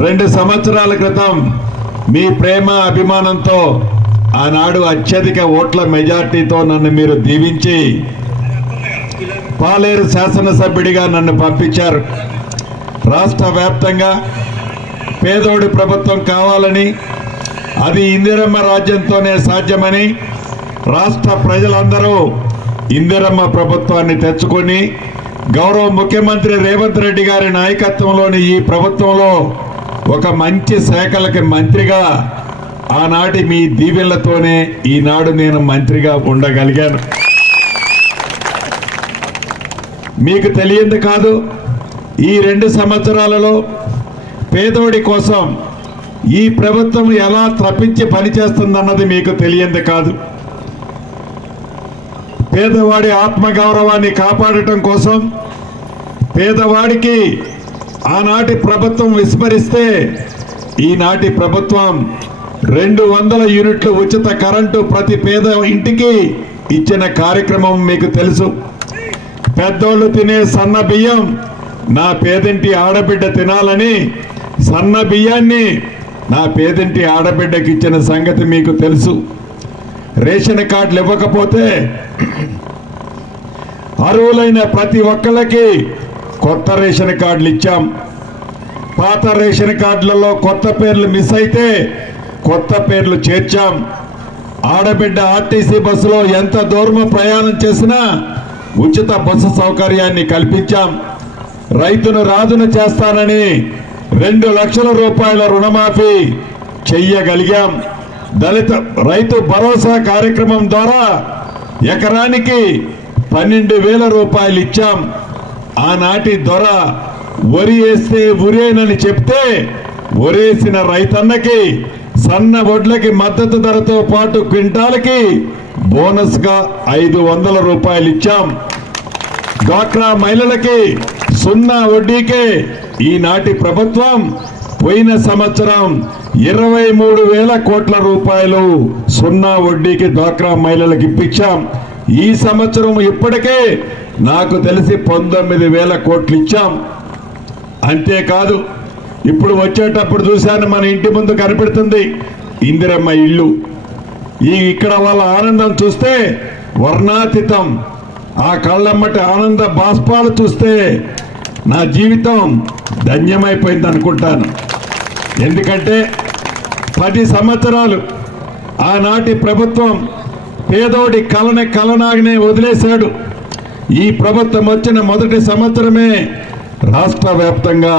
2 సంవత్సరాల క్రితం మీ ప్రేమ అభిమానంతో ఆనాడు అత్యధిక ఓట్ల మెజార్టీతో నన్ను మీరు దీవించి పాలేరు శాసనసభ్యుడిగా నన్ను పంపించారు. రాష్ట్ర వ్యాప్తంగా పేదోడి ప్రభుత్వం కావాలని, అది ఇందిరమ్మ రాజ్యంతోనే సాధ్యమని రాష్ట్ర ప్రజలందరూ ఇందిరమ్మ ప్రభుత్వాన్ని తెచ్చుకొని గౌరవ ముఖ్యమంత్రి రేవంత్ రెడ్డి గారి నాయకత్వంలోని ఈ ప్రభుత్వంలో ఒక మంచి శాఖలకి మంత్రిగా ఆనాటి మీ దీవెనలతోనే ఈనాడు నేను మంత్రిగా ఉండగలిగాను. మీకు తెలియంది కాదు, ఈ 2 సంవత్సరాలలో పేదోడి కోసం ఈ ప్రభుత్వం ఎలా తప్పించి పనిచేస్తుందన్నది మీకు తెలియంది కాదు. పేదవాడి ఆత్మగౌరవాన్ని కాపాడటం కోసం, పేదవాడికి ఆనాటి ప్రభుత్వం విస్మరిస్తే ఈనాటి ప్రభుత్వం 200 యూనిట్లు ఉచిత కరెంటు ప్రతి పేద ఇంటికి ఇచ్చిన కార్యక్రమం మీకు తెలుసు. పెద్దోళ్ళు తినే సన్న బియ్యం నా పేదింటి ఆడబిడ్డ తినాలని సన్న బియ్యాన్ని నా పేదింటి ఆడబిడ్డకి ఇచ్చిన సంగతి మీకు తెలుసు. రేషన్ కార్డులు ఇవ్వకపోతే అర్హులైన ప్రతి ఒక్కళ్ళకి కొత్త రేషన్ కార్డులు ఇచ్చాం. పాత రేషన్ కార్డులలో కొత్త పేర్లు మిస్ అయితే కొత్త పేర్లు చేర్చాం. ఆడబిడ్డ ఆర్టీసీ బస్సులో ఎంత దూరం ప్రయాణం చేసినా ఉచిత బస్సు సౌకర్యాన్ని కల్పించాం. రైతును రాజును చేస్తానని 2 లక్షల రూపాయల రుణమాఫీ చెయ్యగలిగాం. దళిత రైతు భరోసా కార్యక్రమం ద్వారా ఎకరానికి 12,000 రూపాయలు ఇచ్చాం. ఆనాటి దొర వరి వేస్తే ఉరేనని చెప్తే ఒరేసిన రైతన్నకి సన్న వడ్లకి మద్దతు ధరతో పాటు క్వింటాలకి బోనస్ గా 500 రూపాయలు ఇచ్చాం. డ్వాక్రా మహిళలకి 0 వడ్డీకే ఈనాటి ప్రభుత్వం పోయిన సంవత్సరం 23,000 కోట్ల రూపాయలు 0 వడ్డీకి డ్వాక్రా మహిళలకు ఇప్పించాం. ఈ సంవత్సరం ఇప్పటికే నాకు తెలిసి 19,000 కోట్లు ఇచ్చాం. అంతేకాదు, ఇప్పుడు వచ్చేటప్పుడు చూశాను, మన ఇంటి ముందు కనిపెడుతుంది ఇందిరమ్మ ఇల్లు. ఇక్కడ వాళ్ళ ఆనందం చూస్తే వర్ణాతీతం. ఆ కళ్ళమ్మటి ఆనంద బాష్పాలు చూస్తే నా జీవితం ధన్యమైపోయింది అనుకుంటాను. ఎందుకంటే 10 సంవత్సరాలు ఆనాటి ప్రభుత్వం పేదోడి కలనాగనే వదిలేశాడు. ఈ ప్రభుత్వం వచ్చిన మొదటి సంవత్సరమే రాష్ట్ర వ్యాప్తంగా